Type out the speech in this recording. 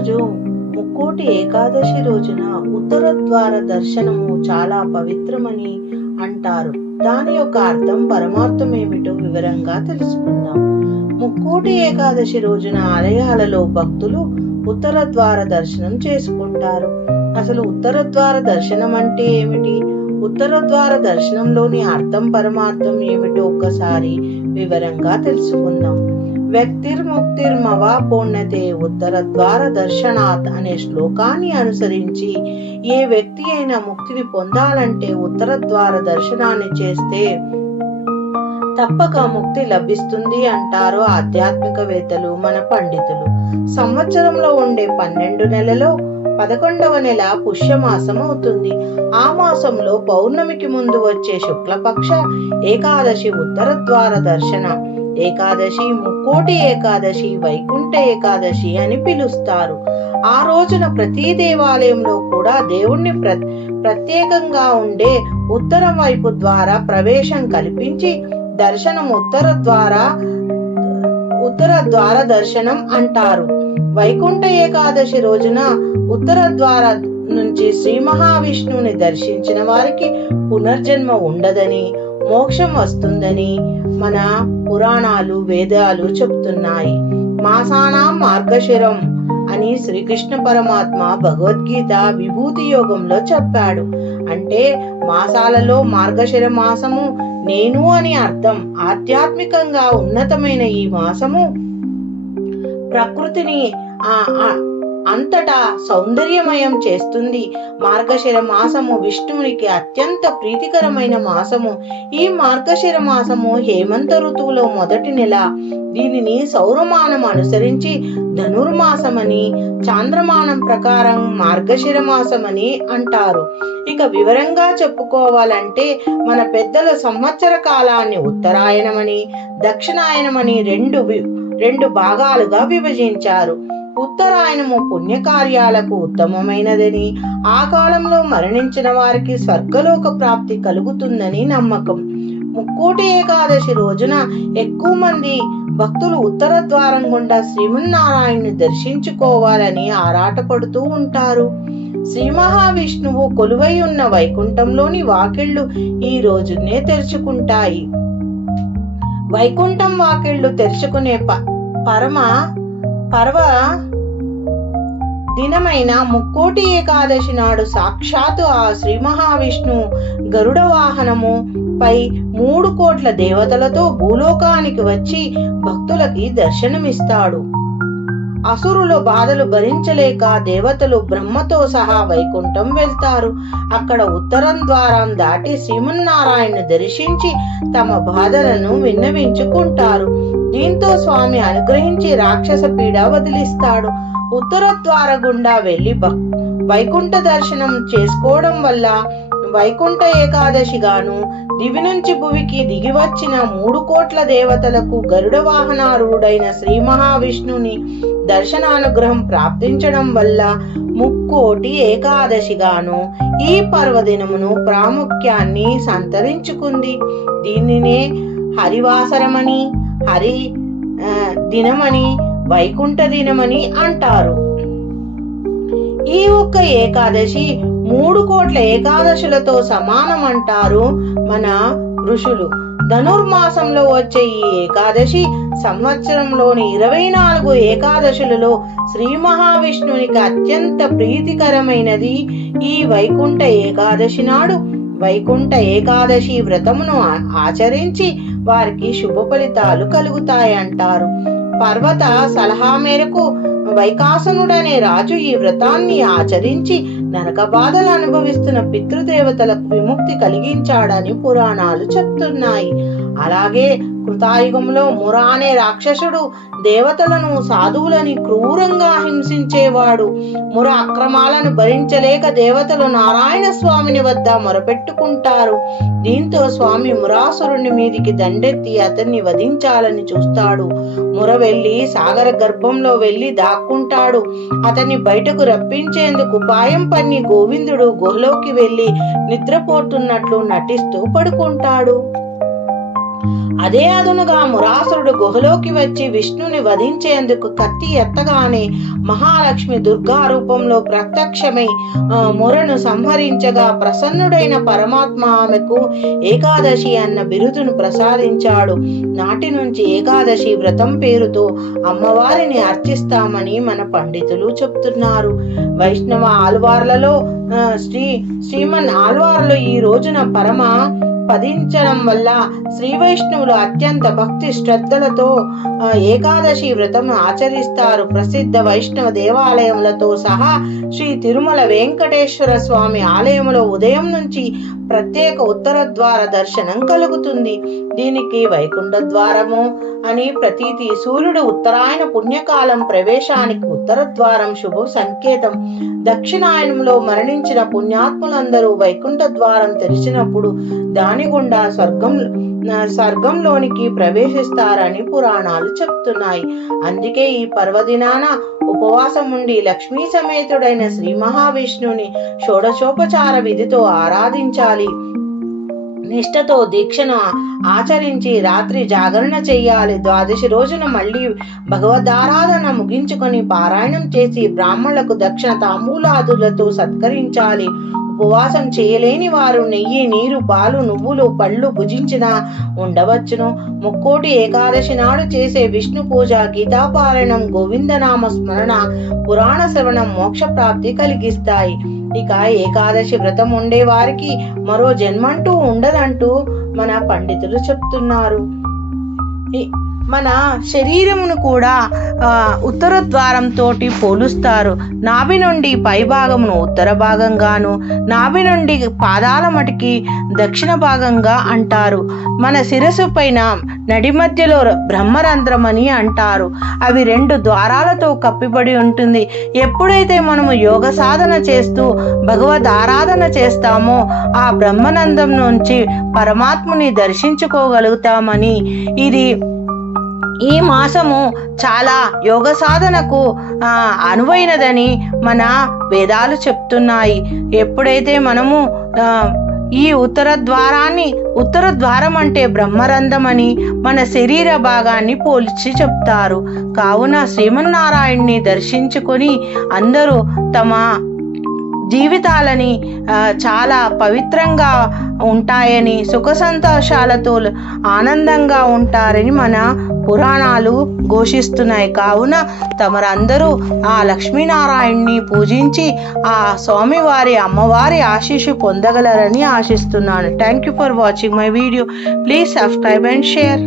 ఈరోజు ముక్కోటి ఏకాదశి రోజున ఉత్తర ద్వార దర్శనము చాలా పవిత్రమని అంటారు. దాని యొక్క అర్థం పరమార్థం ఏమిటో వివరంగా తెలుసుకుందాం. ముక్కోటి ఏకాదశి రోజున ఆలయాలలో భక్తులు ఉత్తర ద్వార దర్శనం చేసుకుంటారు. అసలు ఉత్తర ద్వార దర్శనం అంటే ఏమిటి? ఉత్తర ద్వార దర్శనంలోని అర్థం పరమార్థం ఏమిటో ఒక్కసారి వివరంగా తెలుసుకుందాం. వ్యక్తిర్ముక్తిర్మవా పుణ్యతే ఉత్తర ద్వార దర్శనాత్ అనే శ్లోకాన్ని అనుసరించి ఏ వ్యక్తి అయినా ముక్తిని పొందాలంటే ఉత్తర ద్వార దర్శనాన్ని చేస్తే తప్పక ముక్తి లభిస్తుంది అంటారు ఆధ్యాత్మికవేత్తలు మన పండితులు. సంవత్సరంలో ఉండే పన్నెండు నెలలో పదకొండవ నెల పుష్యమాసం అవుతుంది ఆ మాసంలో పౌర్ణమికి ముందు వచ్చే శుక్లపక్ష ఏకాదశి ఉత్తర ద్వార దర్శనం. ఏకాదశి ముక్కోటి ఏకాదశి వైకుంఠ ఏకాదశి అని పిలుస్తారు. ఆ రోజున ప్రతి దేవాలయంలో కూడా దేవుణ్ణి ప్ర ప్రత్యేకంగా ఉండే ఉత్తరం వైపు ద్వారా ప్రవేశం కల్పించి దర్శనం ఉత్తర ద్వారా ఉత్తర ద్వార దర్శనం అంటారు. వైకుంఠ ఏకాదశి రోజున ఉత్తర ద్వార నుంచి శ్రీ మహావిష్ణువుని దర్శించిన వారికి పునర్జన్మ ఉండదని మోక్షం వస్తుందని మన పురాణాలు వేదాలు చెప్తున్నాయి. మాసానాం మార్గశిరం అని శ్రీకృష్ణ పరమాత్మ భగవద్గీత విభూతి యోగంలో చెప్పాడు. అంటే మాసాలలో మార్గశిర మాసము నేను అని అర్థం ఆధ్యాత్మికంగా ఉన్నతమైన ఈ మాసము ప్రకృతిని ఆ- అంతటా సౌందర్యమయం చేస్తుంది. మార్గశిర మాసము విష్ణువునికి అత్యంత ప్రీతికరమైన మాసము. ఈ మార్గశిర మాసము హేమంత ఋతువులో మొదటి నెల. దీనిని సౌరమానం అనుసరించి ధనుర్మాసమని చాంద్రమానం ప్రకారం మార్గశిర మాసమని అంటారు. ఇక వివరంగా చెప్పుకోవాలంటే మన పెద్దల సంవత్సర కాలాన్ని ఉత్తరాయణమని దక్షిణాయనమని రెండు వి- రెండు భాగాలుగా విభజించారు. ఉత్తరాయణము పుణ్యకార్యాలకు ఉత్తమమైనదని ఆ కాలంలో మరణించిన వారికి స్వర్గలోక ప్రాప్తి కలుగుతుందని నమ్మకం. ముక్కోటి ఏకాదశి రోజున ఎక్కువ మంది భక్తులు ఉత్తర ద్వారం గుండా శ్రీమన్నారాయణ్ణి దర్శించుకోవాలని ఆరాటపడుతూ ఉంటారు. శ్రీ మహావిష్ణువు కొలువై ఉన్న వైకుంఠంలోని వాకిళ్ళు ఈ రోజునే తెరుచుకుంటాయి. వైకుంఠం వాకిళ్ళు తెరుచుకునే ప- పరమ పర్వ దినమైన ముక్కోటి ఏకాదశి నాడు సాక్షాత్తు ఆ శ్రీ మహావిష్ణు గరుడ వాహనము పై మూడు కోట్ల దేవతలతో భూలోకానికి వచ్చి భక్తులకి దర్శనమిస్తాడు. అసురుల బాధలు భరించలేక దేవతలు బ్రహ్మతో సహా వైకుంఠం వెళ్తారు. అక్కడ ఉత్తరం ద్వారం దాటి శ్రీమన్నారాయణను దర్శించి తమ బాధలను విన్నవించుకుంటారు. దీంతో స్వామి అనుగ్రహించి రాక్షస పీడ వదిలిస్తాడు. ఉత్తర ద్వార గుండా వెళ్ళి వైకుంఠ దర్శనం చేసుకోవడం వల్ల వైకుంఠ ఏకాదశిగాను దివి నుంచి భువికి దిగి వచ్చిన మూడు కోట్ల దేవతలకు గరుడ వాహనారూఢైన శ్రీ మహావిష్ణుని దర్శనానుగ్రహం ప్రాప్తించడం వల్ల ముక్కోటి ఏకాదశిగాను ఈ పర్వదినమును ప్రాముఖ్యాన్ని సంతరించుకుంది. దీనినే హరివాసరమని హరి దినమని వైకుంఠ దినమని అంటారు. ఈ ఒక్క ఏకాదశి మూడు కోట్ల ఏకాదశులతో సమానం అంటారు మన ఋషులు. ధనుర్మాసంలో వచ్చే ఈ ఏకాదశి సంవత్సరంలోని ఇరవై నాలుగు ఏకాదశులలో శ్రీ మహావిష్ణునికి అత్యంత ప్రీతికరమైనది ఈ వైకుంఠ ఏకాదశి నాడు. వైకుంఠ ఏకాదశి వ్రతమును ఆచరించి వారికి శుభ ఫలితాలు కలుగుతాయంటారు. పర్వత సలహా మేరకు వైకాసనుడనే రాజు ఈ వ్రతాన్ని ఆచరించి నరక బాధలు అనుభవిస్తున్న పితృదేవతలకు విముక్తి కలిగించాడని పురాణాలు చెప్తున్నాయి. అలాగే కృతాయుగంలో మురా అనే రాక్షసుడు దేవతలను సాధువులని క్రూరంగా హింసించేవాడు. ముర అక్రమాలను భరించలేక దేవతలు నారాయణ స్వామిని వద్ద మొరపెట్టుకుంటారు. దీంతో స్వామి మురాసురుని మీదికి దండెత్తి అతన్ని వధించాలని చూస్తాడు. ముర వెళ్ళి సాగర గర్భంలో వెళ్ళి దాక్కుంటాడు. అతన్ని బయటకు రప్పించేందుకు ఉపాయం పన్ని గోవిందుడు గుహలోకి వెళ్ళి నిద్రపోతున్నట్లు నటిస్తూ పడుకుంటాడు. అదే అదునుగా మురాసురుడు గుహలోకి వచ్చి విష్ణుని వధించేందుకు కత్తి ఎత్తగానే మహాలక్ష్మి దుర్గా రూపంలో ప్రత్యక్షమై మురను సంహరించగా ప్రసన్నుడైన పరమాత్మ ఆమెకు ఏకాదశి అన్న బిరుదును ప్రసాదించాడు. నాటి నుంచి ఏకాదశి వ్రతం పేరుతో అమ్మవారిని అర్చిస్తామని మన పండితులు చెప్తున్నారు. వైష్ణవ ఆల్వార్లలో శ్రీ శ్రీమన్ ఆల్వార్లో ఈ రోజున పరమ పదించడం వల్ల శ్రీ వైష్ణవులు అత్యంత భక్తి శ్రద్ధలతో ఏకాదశి వ్రతం ఆచరిస్తారు. ప్రసిద్ధ వైష్ణవ దేవాలయములతో సహా శ్రీ తిరుమల వెంకటేశ్వర స్వామి ఆలయంలో ఉదయం నుంచి ప్రత్యేక ఉత్తర ద్వార దర్శనం కలుగుతుంది. దీనికి వైకుంఠ ద్వారము అని ప్రతీతి సూర్యుడు ఉత్తరాయణ పుణ్యకాలం ప్రవేశానికి ఉత్తర ద్వారం శుభ సంకేతం. దక్షిణాయనంలో మరణించిన పుణ్యాత్ములందరూ వైకుంఠ ద్వారం తెరిచినప్పుడు దాని గుండా స్వర్గం స్వర్గంలోనికి ప్రవేశిస్తారని పురాణాలు చెప్తున్నాయి. అందుకే ఈ పర్వదినాన ఉపవాసం ఉండి లక్ష్మీ సమేతుడైన శ్రీ మహావిష్ణుని షోడశోపచార విధితో ఆరాధించాలి. నిష్ఠతో దీక్షను ఆచరించి రాత్రి జాగరణ చేయాలి. ద్వాదశి రోజున మళ్ళీ భగవదారాధన ముగించుకొని పారాయణం చేసి బ్రాహ్మణులకు దక్షిణ తాంబూలాదులతో సత్కరించాలి. ఉపవాసం చేయలేని వారు నెయ్యి నీరు పాలు నువ్వులు పళ్ళు భుజించిన ఉండవచ్చును. ముక్కోటి ఏకాదశి నాడు చేసే విష్ణు పూజ గీతాపారాయణం గోవిందనామ స్మరణ పురాణ శ్రవణం మోక్ష ప్రాప్తి కలిగిస్తాయి. ఇక ఏకాదశి వ్రతం ఉండే వారికి మరో జన్మంటూ ఉండదంటూ మన పండితులు చెప్తున్నారు. మన శరీరమును కూడా ఉత్తర ద్వారంతో పోలుస్తారు. నాభి నుండి పై భాగమును ఉత్తర భాగంగాను నాభి నుండి పాదాల మటికి దక్షిణ భాగంగా అంటారు. మన శిరస్సు పైన నడి మధ్యలో బ్రహ్మరంధ్రం అని అంటారు. అవి రెండు ద్వారాలతో కప్పిబడి ఉంటుంది. ఎప్పుడైతే మనము యోగ సాధన చేస్తూ భగవద్ ఆరాధన చేస్తామో ఆ బ్రహ్మనందం నుంచి పరమాత్ముని దర్శించుకోగలుగుతామని ఇది ఈ మాసము చాలా యోగ సాధనకు అనువైనదని మన వేదాలు చెప్తున్నాయి. ఎప్పుడైతే మనము ఈ ఉత్తర ద్వారాన్ని ఉత్తర ద్వారం అంటే బ్రహ్మరంధం అని మన శరీర భాగాన్ని పోల్చి చెప్తారు. కావున శ్రీమన్నారాయణ్ణి దర్శించుకొని అందరూ తమ జీవితాలని చాలా పవిత్రంగా ఉంటాయని సుఖ సంతోషాలతో ఆనందంగా ఉంటారని మన పురాణాలు ఘోషిస్తున్నాయి. కావున తమరందరూ ఆ లక్ష్మీనారాయణ్ణి పూజించి ఆ స్వామివారి అమ్మవారి ఆశీస్సు పొందగలరని ఆశిస్తున్నాను. Thank you for watching my video please subscribe and share